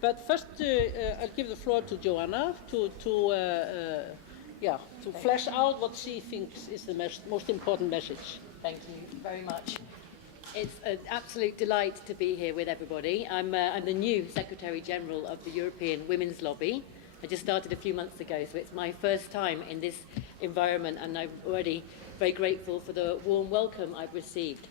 But first, I'll give the floor to Joanna to flesh out what she thinks is the most important message. Thank you very much. It's an absolute delight to be here with everybody. I'm the new Secretary General of the European Women's Lobby. I just started a few months ago, so it's my first time in this environment, and I'm already very grateful for the warm welcome I've received.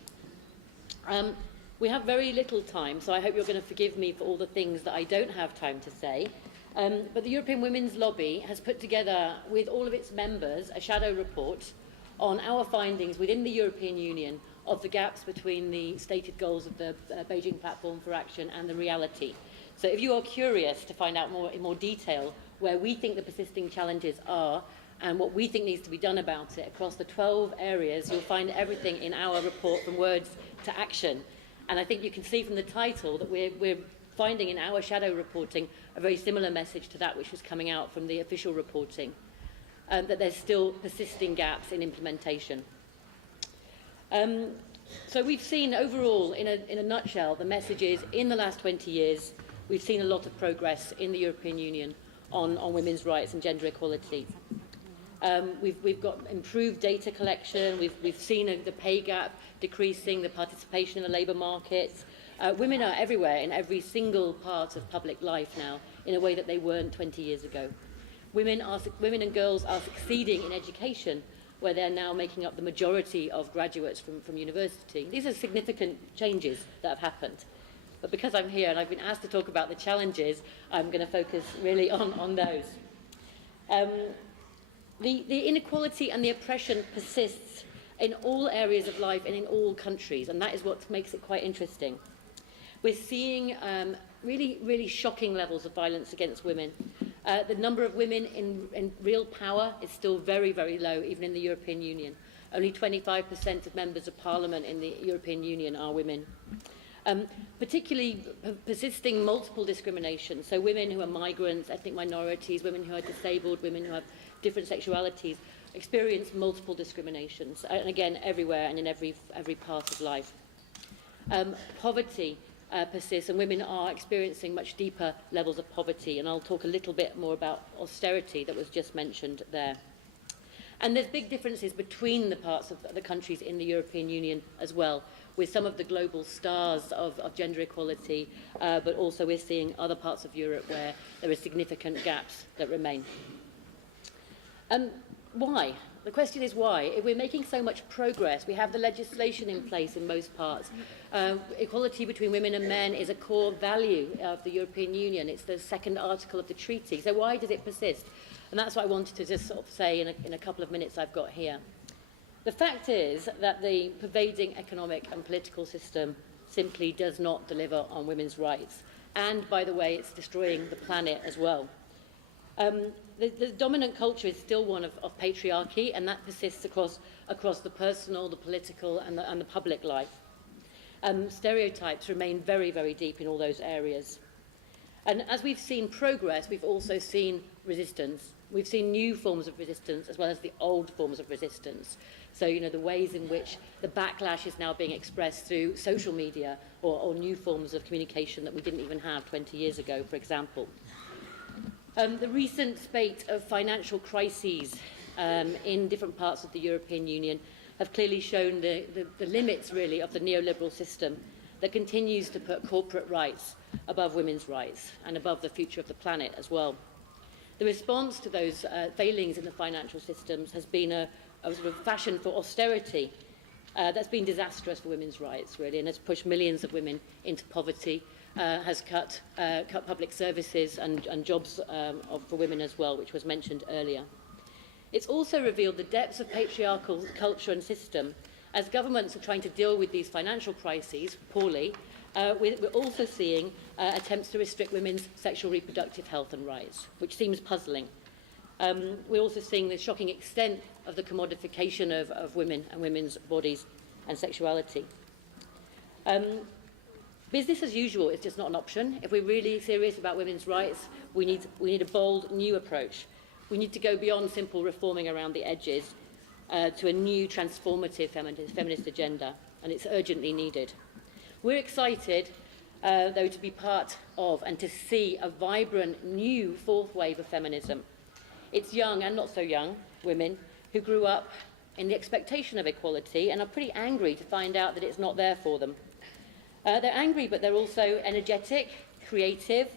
We have very little time, so I hope you're going to forgive me for all the things that I don't have time to say. But the European Women's Lobby has put together, with all of its members, a shadow report on our findings within the European Union of the gaps between the stated goals of the Beijing Platform for Action and the reality. So if you are curious to find out in more detail where we think the persisting challenges are and what we think needs to be done about it across the 12 areas, you'll find everything in our report from words to action. And I think you can see from the title that we're finding in our shadow reporting a very similar message to that which was coming out from the official reporting, that there's still persisting gaps in implementation. So we've seen overall, in a nutshell, the message is in the last 20 years, we've seen a lot of progress in the European Union on women's rights and gender equality. We've got improved data collection, we've seen the pay gap decreasing, the participation in the labour market. Women are everywhere in every single part of public life now in a way that they weren't 20 years ago. Women and girls are succeeding in education, where they're now making up the majority of graduates from university. These are significant changes that have happened. But because I'm here and I've been asked to talk about the challenges, I'm going to focus really on those. The inequality and the oppression persists in all areas of life and in all countries, and that is what makes it quite interesting. We're seeing really, really shocking levels of violence against women. The number of women in real power is still very, very low, even in the European Union. Only 25% of members of parliament in the European Union are women. Particularly persisting multiple discrimination, so women who are migrants, ethnic minorities, women who are disabled, women who have different sexualities, experience multiple discriminations, and again, everywhere and in every part of life. Poverty persists, and women are experiencing much deeper levels of poverty, and I'll talk a little bit more about austerity that was just mentioned there. And there's big differences between the parts of the countries in the European Union as well, with some of the global stars of gender equality, but also we're seeing other parts of Europe where there are significant gaps that remain. Why? The question is why. If we're making so much progress, we have the legislation in place in most parts. Equality between women and men is a core value of the European Union. It's the second article of the treaty. So why does it persist? And that's what I wanted to just sort of say in a couple of minutes I've got here. The fact is that the pervading economic and political system simply does not deliver on women's rights. And, by the way, it's destroying the planet as well. The dominant culture is still one of patriarchy, and that persists across the personal, the political, and the public life. Stereotypes remain very, very deep in all those areas. And as we've seen progress, we've also seen resistance. We've seen new forms of resistance as well as the old forms of resistance. So, the ways in which the backlash is now being expressed through social media or new forms of communication that we didn't even have 20 years ago, for example. The recent spate of financial crises in different parts of the European Union have clearly shown the limits, really, of the neoliberal system that continues to put corporate rights above women's rights and above the future of the planet as well. The response to those failings in the financial systems has been a sort of fashion for austerity that's been disastrous for women's rights, really, and has pushed millions of women into poverty, has cut public services and jobs for women as well, which was mentioned earlier. It's also revealed the depths of patriarchal culture and system. As governments are trying to deal with these financial crises poorly, we're also seeing attempts to restrict women's sexual reproductive health and rights, which seems puzzling. We're also seeing the shocking extent of the commodification of women and women's bodies and sexuality. Business as usual is just not an option. If we're really serious about women's rights, we need a bold, new approach. We need to go beyond simple reforming around the edges to a new transformative feminist agenda, and it's urgently needed. We're excited though, to be part of and to see a vibrant new fourth wave of feminism. It's young and not so young women who grew up in the expectation of equality and are pretty angry to find out that it's not there for them. They're angry, but they're also energetic, creative,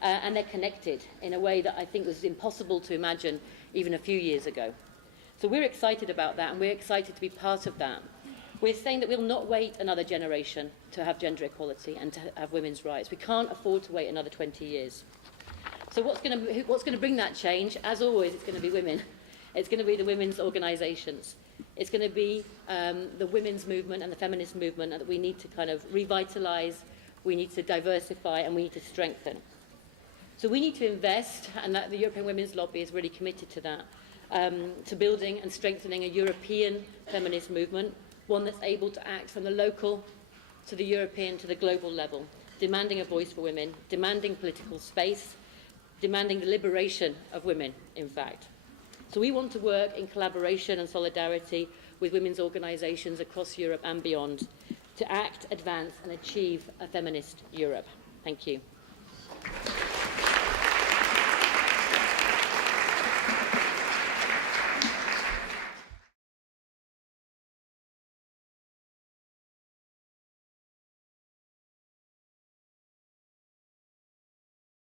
and they're connected in a way that I think was impossible to imagine even a few years ago. So we're excited about that, and we're excited to be part of that. We're saying that we'll not wait another generation to have gender equality and to have women's rights. We can't afford to wait another 20 years. So what's going to bring that change? As always, it's going to be women. It's going to be the women's organisations. It's going to be the women's movement and the feminist movement that we need to kind of revitalise, we need to diversify, and we need to strengthen. So we need to invest, and that the European Women's Lobby is really committed to that, to building and strengthening a European feminist movement, one that's able to act from the local to the European to the global level, demanding a voice for women, demanding political space, demanding the liberation of women, in fact. So we want to work in collaboration and solidarity with women's organisations across Europe and beyond to act, advance and achieve a feminist Europe. Thank you.